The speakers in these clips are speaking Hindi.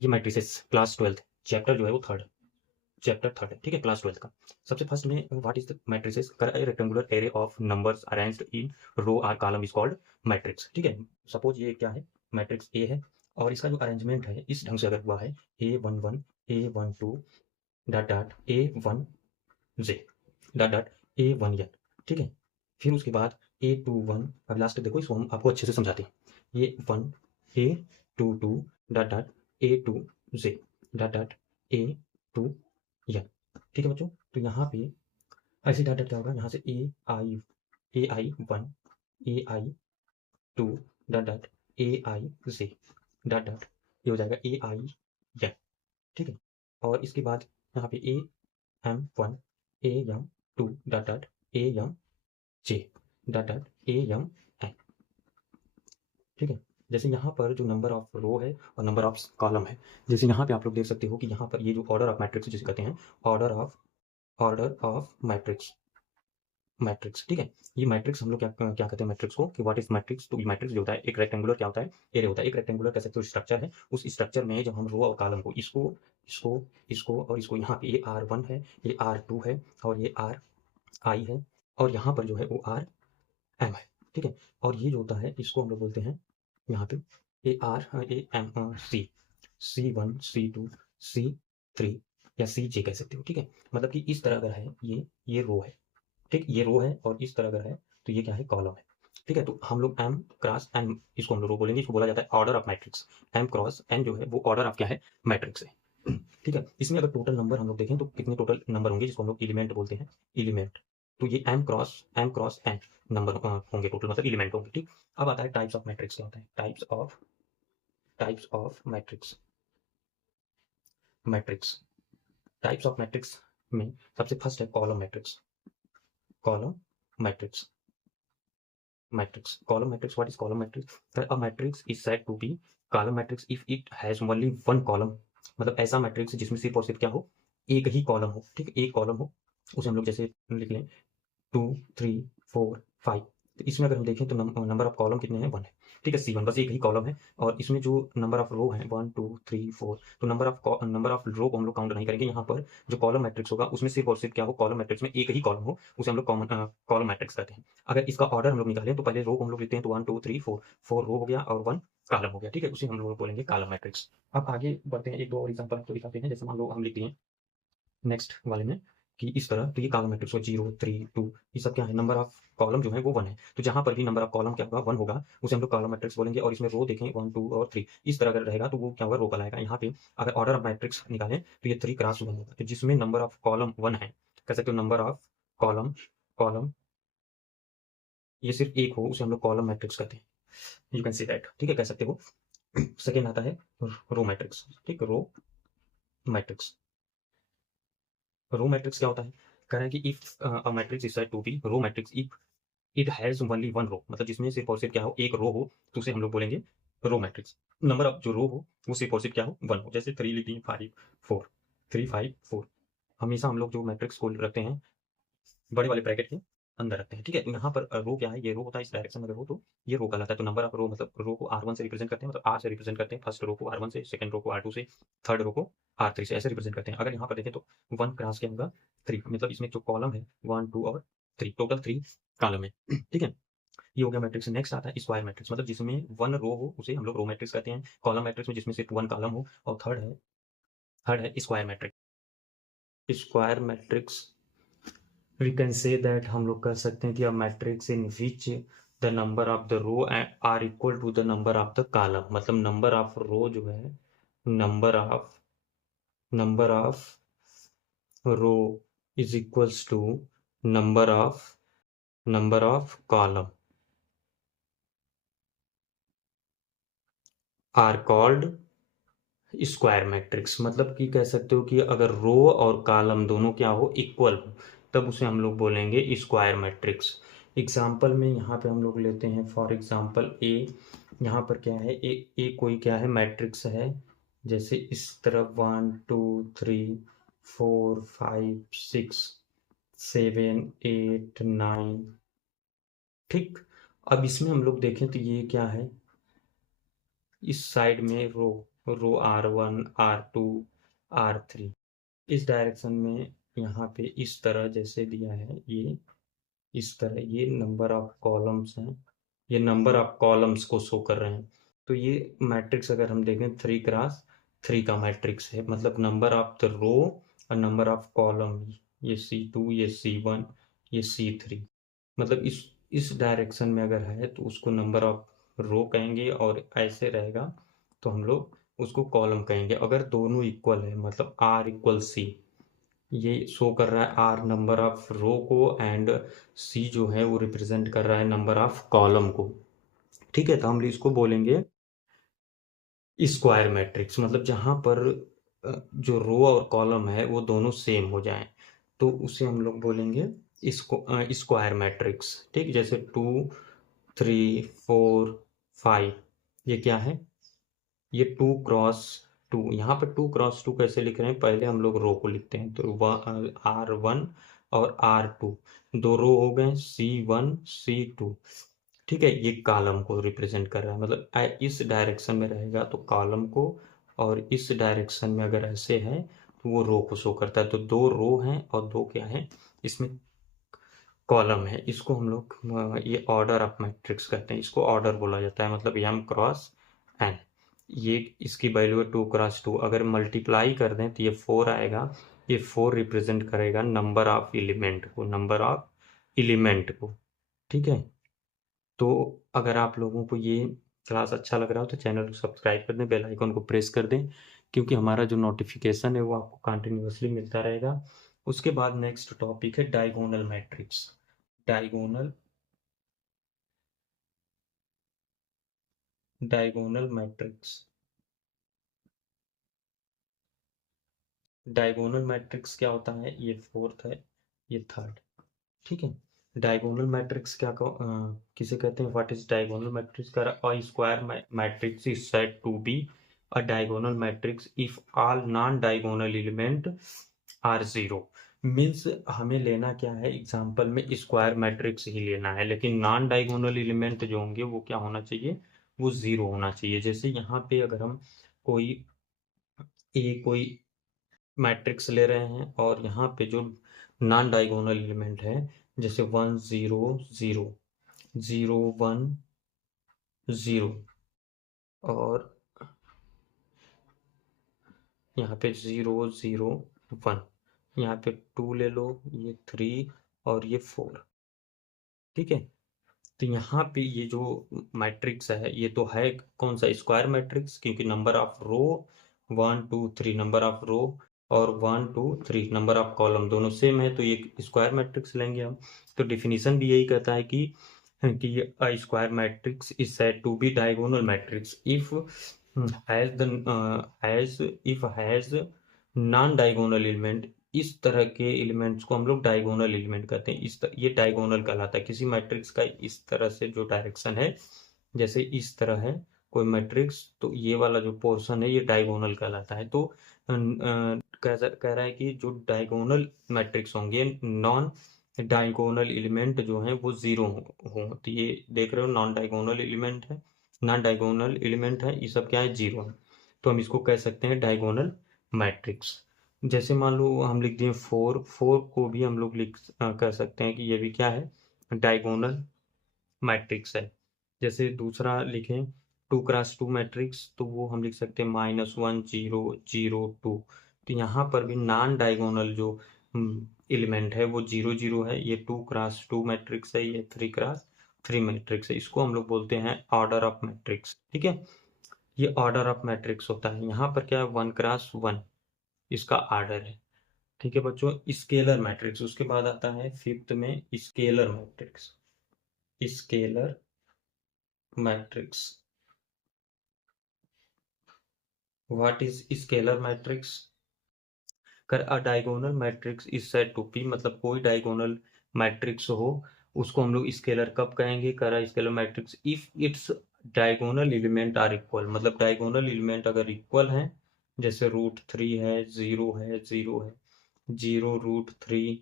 ये मैट्रिसेस क्लास 12th चैप्टर जो है वो चैप्टर थर्ड है, ठीक है, क्लास 12th का। सबसे फर्स्ट में what is the matrices, a rectangular array of numbers arranged in row or column is called matrix, ठीक है। सपोज ये क्या है, मैट्रिक्स ए है, और इसका जो अरेंजमेंट है इस ढंग से अगर हुआ है A11 A12 dot dot A1 J dot dot A1n, ठीक है। फिर उसके बाद A21, अब लास्ट देखो, इसको हम आपको अच्छे से समझाते हैं। ये 1 A22 dot dot A2 J dot dot A2n, ठीक है बच्चों। तो यहाँ पे ऐसे डॉट डॉट क्या होगा, यहाँ से AI1 AI2 डॉट डॉट AIजे डॉट डॉट ये हो जाएगा AIn, ठीक है। और इसके बाद यहाँ पे AM1 AM2 dot dot AMJ dot dot AMN, ठीक है। जैसे यहाँ पर जो नंबर ऑफ रो है और नंबर ऑफ कॉलम है, जैसे यहाँ पे आप लोग देख सकते हो कि यहाँ पर ये जो ऑर्डर ऑफ मैट्रिक्स जिसे कहते हैं, ऑर्डर ऑफ मैट्रिक्स, ठीक है। ये मैट्रिक्स हम लोग क्या क्या कहते हैं मैट्रिक्स को, कि व्हाट इज मैट्रिक्स। तो ये मैट्रिक्स जो होता है, एक रेक्टेंगुलर क्या होता है, एरे होता है। एक रेक्टेंगुलर कह सकते हो स्ट्रक्चर है। उस स्ट्रक्चर में जब हम रो और कॉलम को इसको इसको इसको और इसको, यहाँ पे ये R1 है, ये R2 है, और ये RI है, और यहाँ पर जो है वो RM है, ठीक है। और ये जो होता है इसको हम लोग बोलते हैं यहाँ पे C1 C2 C3 या CJ कह सकते हो, ठीक है। मतलब कि इस तरह अगर है, ये रो है, ठीक, ये रो है, और इस तरह अगर है तो ये क्या है, कॉलम है, ठीक है। तो हम लोग M क्रॉस N, इसको हम लोग रो बोलेंगे। इसको बोला जाता है order of matrix. M cross N जो है वो ऑर्डर ऑफ क्या है, मैट्रिक्स है, ठीक है। इसमें अगर टोटल नंबर हम लोग देखें तो कितने टोटल नंबर होंगे, जिसको हम लोग एलिमेंट बोलते हैं, एलिमेंट। तो ये M क्रॉस N नंबर होंगे टोटल, मतलब एलिमेंट होंगे, ठीक। अब आता है टाइप्स ऑफ मैट्रिक्स, क्या होता है types of matrix. Types of matrix में सबसे फर्स्ट है column matrix. Column matrix column matrix. What is column matrix? A matrix is said to be column matrix if it has only one column, मतलब ऐसा मैट्रिक्स जिसमें सिर्फ और सिर्फ क्या हो, एक ही कॉलम हो, ठीक है, एक कॉलम हो। उसे हम लोग जैसे लिख लें 2 3 4 5। तो इसमें अगर हम देखें तो नंबर ऑफ कॉलम कितने हैं, 1 है, ठीक है। C1 बस एक ही कॉलम है। और इसमें जो नंबर ऑफ रो है 1 2 3 4, तो नंबर ऑफ रो को हम लोग काउंट नहीं करेंगे। यहाँ पर जो कॉलम मैट्रिक्स होगा उसमें सिर्फ और सिर्फ क्या हो, कॉलम मैट्रिक्स में एक ही कॉलम हो, उसे हम लोग कॉलम मैट्रिक्स कहते हैं। अगर इसका ऑर्डर हम लोग निकालें तो पहले रो को हम लोग लिखते हैं, तो 1 2 3 4 रो हो गया और 1 कॉलम हो गया, ठीक है। उसे हम लोग बोलेंगे कॉलम मैट्रिक्स। अब आगे बढ़ते हैं, एक दो और एग्जांपल आपको दिखाते हैं। जैसे मान लो हम लिखते हैं नेक्स्ट वाले में कि इस तरह, तो ये कॉलम मैट्रिक्स हो 0 3 2, ये सब क्या है, नंबर ऑफ कॉलम जो है वो 1 है। तो जहां पर भी नंबर ऑफ कॉलम क्या होगा, 1 होगा, उसे हम लोग कॉलम मैट्रिक्स बोलेंगे। और इसमें रो देखें 1 2 और 3, इस तरह अगर रहेगा तो वो क्या होगा, रो कहलाएगा। यहाँ पे अगर ऑर्डर ऑफ मैट्रिक्स निकालें तो ये 3 क्रॉस 1 होगा, तो जिसमें नंबर ऑफ कॉलम 1 है, कह सकते हो नंबर ऑफ कॉलम कॉलम ये सिर्फ एक हो, उसे हम लोग कॉलम मैट्रिक्स कहते हैं। यू कैन सी दैट, ठीक है, कह सकते हो। सेकेंड आता है रो मैट्रिक्स, ठीक, रो मैट्रिक्स। रो मैट्रिक्स क्या होता है, कह रहा है कि if a matrix is said to be row matrix if it has only one row, मतलब जिसमें सिर्फ और सिर्फ क्या हो, एक रो हो, तो उसे हम लोग बोलेंगे रो मैट्रिक्स। नंबर ऑफ जो रो हो वो सिर्फ और सिर्फ क्या हो, 1 हो। जैसे 3 लिख दिए, 5 4 3 5 4। हमेशा हम लोग जो मैट्रिक्स को रखते हैं बड़े वाले ब्रैकेट के अंदर रखते हैं, ठीक है। तो यहाँ पर रो क्या है, ये रो होता है, इस डायरेक्शन में अगर हो तो ये रो कहलाता है। तो नंबर ऑफ रो, मतलब रो को R1 से रिप्रेजेंट करते हैं, मतलब R से रिप्रेजेंट करते हैं। फर्स्ट रो को R1 से, सेकंड रो को R2 से, थर्ड रो को R3 से, ऐसे रिप्रेजेंट करते हैं। अगर यहाँ पर देखें तो 1 क्रॉस क्या होगा, 3, मतलब इसमें जो कॉलम है 1 2 और 3, टोटल 3 कॉलम है, ठीक है। ये हो गया मैट्रिक्स। नेक्स्ट आता है स्क्वायर मैट्रिक्स, मतलब जिसमें 1 रो हो उसे हम लोग रो मैट्रिक्स कहते हैं। कॉलम मैट्रिक्स में जिसमें सिर्फ 1 कॉलम हो। और थर्ड है square matrix. Square matrix, we can say that, हम लोग कह सकते हैं कि a matrix in which the number of the row are equal to the number of the column, मतलब नंबर ऑफ रो जो है, number of row is equals to number of column are called square matrix. मतलब कि कह सकते हो कि अगर रो और कॉलम दोनों क्या हो, इक्वल हो, तब उसे हम लोग बोलेंगे स्क्वायर मैट्रिक्स। एग्जाम्पल में यहाँ पे हम लोग लेते हैं, फॉर एग्जाम्पल ए। यहाँ पर क्या है, ए कोई क्या है, मैट्रिक्स है। जैसे इस तरफ 1 2 3 4 5 6 7 8 9, ठीक। अब इसमें हम लोग देखें तो ये क्या है, इस साइड में रो, रो R1 R2 R3 इस डायरेक्शन में यहाँ पे इस तरह जैसे दिया है, ये इस तरह ये नंबर ऑफ कॉलम्स हैं, ये नंबर ऑफ कॉलम्स को शो कर रहे हैं। तो ये मैट्रिक्स अगर हम देखें 3 क्रॉस 3 का मैट्रिक्स है, मतलब नंबर ऑफ द रो और नंबर ऑफ कॉलम, ये C2 ये C1 ये C3, मतलब इस डायरेक्शन में अगर है तो उसको नंबर ऑफ रो कहेंगे, और ऐसे रहेगा तो हम लोग उसको कॉलम कहेंगे। अगर दोनों इक्वल है मतलब R इक्वल C, ये शो कर रहा है आर नंबर ऑफ रो को, एंड सी जो है वो रिप्रेजेंट कर रहा है नंबर ऑफ कॉलम को। ठीक है, तो हम इसको बोलेंगे स्क्वायर मैट्रिक्स, मतलब जहां पर जो रो और कॉलम है वो दोनों सेम हो जाएं, तो उसे हम लोग बोलेंगे इसको स्क्वायर मैट्रिक्स। ठीक, जैसे 2 3 4 5, ये क्या है, ये 2 क्रॉस 2, यहाँ पर 2 क्रॉस 2 कैसे लिख रहे हैं, पहले हम लोग रो को लिखते हैं, तो R1 और R2 दो रो हो गए, C1 C2। ठीक है, ये कॉलम को रिप्रेजेंट कर रहा है, मतलब इस डायरेक्शन में रहेगा तो कॉलम को, और इस डायरेक्शन में अगर ऐसे है तो वो रो को शो करता है। तो दो रो हैं और दो क्या है इसमें कॉलम है, इसको हम लोग ये ऑर्डर ऑफ मैट्रिक्स कहते हैं, इसको ऑर्डर बोला जाता है, मतलब m क्रॉस n। ये इसकी वैल्यू है 2 क्रॉस 2, अगर मल्टीप्लाई कर दें तो ये 4 आएगा, ये 4 रिप्रेजेंट करेगा नंबर ऑफ एलिमेंट को, नंबर ऑफ एलिमेंट को। ठीक है, तो अगर आप लोगों को ये क्लास अच्छा लग रहा हो तो चैनल को सब्सक्राइब कर दें, बेल आइकन को प्रेस कर दें, क्योंकि हमारा जो नोटिफिकेशन है वो आपको कंटिन्यूअसली मिलता रहेगा। उसके बाद नेक्स्ट टॉपिक है diagonal matrix. Diagonal diagonal matrix, diagonal matrix क्या होता है, ये फोर्थ है, ये थर्ड। ठीक है, डायगोनल मैट्रिक्स किसे कहते हैं, व्हाट इज डायगोनल मैट्रिक्स, कर a square matrix is said to be a diagonal matrix if all non diagonal element are zero. Means हमें लेना क्या है, एग्जाम्पल में स्क्वायर मैट्रिक्स ही लेना है, लेकिन नॉन डायगोनल एलिमेंट जो होंगे वो क्या होना चाहिए, वो जीरो होना चाहिए। जैसे यहाँ पे अगर हम कोई कोई मैट्रिक्स ले रहे हैं और यहाँ पे जो नॉन डायगोनल एलिमेंट है, जैसे 1 0 0 0 1 0, और यहाँ पे 0 0 1, यहाँ पे 2 ले लो, ये 3 और ये 4। ठीक है, तो यहाँ पे ये जो मैट्रिक्स है ये तो है कौन सा, स्क्वायर मैट्रिक्स, क्योंकि number of row 1 2 3, number of row और 1 2 3 नंबर ऑफ कॉलम दोनों सेम है, तो ये स्क्वायर मैट्रिक्स लेंगे हम। तो डिफिनीशन भी यही कहता है कि ये square matrix is said to be diagonal matrix if has non diagonal element. इस तरह के एलिमेंट्स को हम लोग डायगोनल एलिमेंट कहते हैं, ये डायगोनल कहलाता है किसी मैट्रिक्स का, इस तरह से जो डायरेक्शन है, जैसे इस तरह है कोई मैट्रिक्स, तो ये वाला जो पोर्शन है ये डायगोनल कहलाता है। तो कह रहा है कि जो डायगोनल मैट्रिक्स होंगे, नॉन डायगोनल एलिमेंट जो हैं वो जीरो हो, तो ये देख रहे हो नॉन डायगोनल एलिमेंट है, नॉन डायगोनल एलिमेंट है, ये सब क्या है, जीरो है, तो हम इसको कह सकते हैं डायगोनल मैट्रिक्स। जैसे मान लो हम लिख दिए 4, 4 को भी हम लोग कह सकते हैं कि ये भी क्या है, डायगोनल मैट्रिक्स है। जैसे दूसरा लिखें 2 क्रॉस 2 मैट्रिक्स, तो वो हम लिख सकते हैं -1 0 0 2, तो यहाँ पर भी नॉन डायगोनल जो एलिमेंट है वो 0 0 है, ये 2 क्रॉस 2 मैट्रिक्स है, ये 3 क्रॉस 3 मैट्रिक्स है, इसको हम लोग बोलते हैं ऑर्डर ऑफ मैट्रिक्स। ठीक है, ये ऑर्डर ऑफ मैट्रिक्स होता है। यहाँ पर क्या है, 1 क्रॉस 1 इसका ऑर्डर है। ठीक है बच्चों, स्केलर मैट्रिक्स उसके बाद आता है फिफ्थ में, scalar matrix. Scalar matrix, what is scalar matrix, कर a diagonal matrix is said to be, मतलब कोई डायगोनल मैट्रिक्स हो उसको हम लोग स्केलर कब कहेंगे, कर scalar matrix if its diagonal element are equal, मतलब डायगोनल एलिमेंट अगर इक्वल है, जैसे √3 है, 0 है, 0 है, 0 √3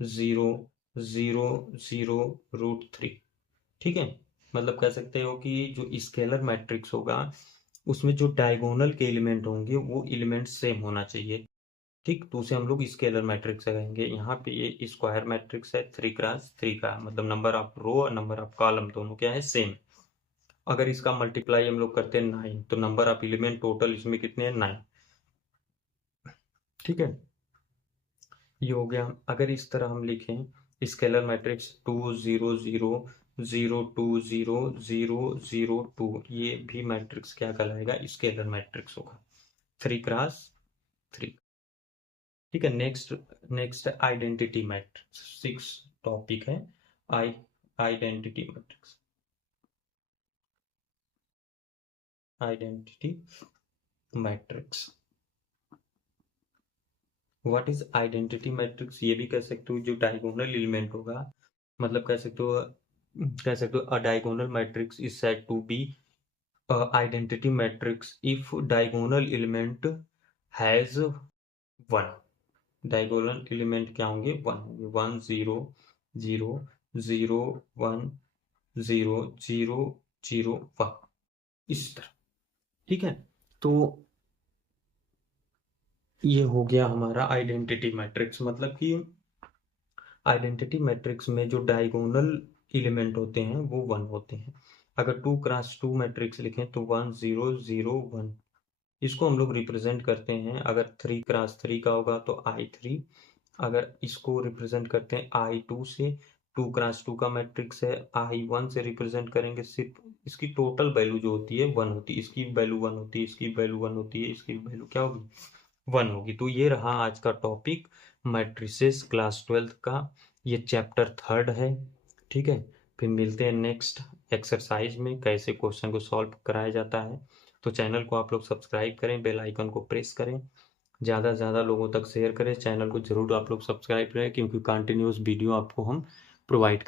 0 0 0 √3। ठीक है, मतलब कह सकते हो कि जो स्केलर मैट्रिक्स होगा उसमें जो डायगोनल के एलिमेंट होंगे वो एलिमेंट सेम होना चाहिए, ठीक। तो उसे हम लोग स्केलर मैट्रिक्स कहेंगे। यहाँ पे ये स्क्वायर मैट्रिक्स है 3 क्रॉस 3 का, मतलब नंबर ऑफ रो और नंबर ऑफ कॉलम दोनों क्या है, सेम। अगर इसका मल्टीप्लाई हम लोग करते हैं 9, तो नंबर ऑफ एलिमेंट टोटल इसमें कितने हैं, 9, ठीक है। ये हो गया। अगर इस तरह हम लिखें स्केलर मैट्रिक्स 2 0 0 0 2 0 0 0 2, ये भी मैट्रिक्स क्या कहलाएगा, स्केलर मैट्रिक्स होगा, 3 क्रॉस 3, ठीक है। Next next identity matrix, 6 topic है। I identity matrix, identity matrix, what is identity matrix, ये भी कह सकते हो जो डायगोनल एलिमेंट होगा, मतलब कह सकते हो a diagonal matrix is said to be identity matrix if diagonal element has 1। Diagonal element क्या होंगे, 1 होंगे, 1 0 0 0 1 0 0 0 1, इस तरह, ठीक है। तो ये हो गया हमारा आइडेंटिटी मैट्रिक्स, मतलब कि आइडेंटिटी मैट्रिक्स में जो डायगोनल एलिमेंट होते हैं वो 1 होते हैं। अगर 2 क्रॉस 2 मैट्रिक्स लिखें तो 1 0 0 1, इसको हम लोग रिप्रेजेंट करते हैं। अगर 3 क्रॉस 3 का होगा तो I3, अगर इसको रिप्रेजेंट करते हैं I2 से, 2 क्रॉस 2 का मैट्रिक्स है, I1 से रिप्रेजेंट करेंगे, सिर्फ इसकी टोटल वैल्यू जो होती है 1 होती है, इसकी वैल्यू 1 होती है, इसकी वैल्यू 1 होती है, इसकी वैल्यू क्या होगी, 1 होगी। तो ये रहा आज का टॉपिक मैट्रिसेस क्लास 12 का, ये चैप्टर 3 है, ठीक है। फिर मिलते हैं नेक्स्ट एक्सरसाइज में, कैसे क्वेश्चन को सॉल्व कराया जाता है। तो चैनल को आप लोग सब्सक्राइब करें, बेल आइकन को प्रेस करें, ज़्यादा से ज़्यादा लोगों तक शेयर करें। चैनल को जरूर आप लोग सब्सक्राइब करें, क्योंकि कंटिन्यूस वीडियो आपको हम प्रोवाइड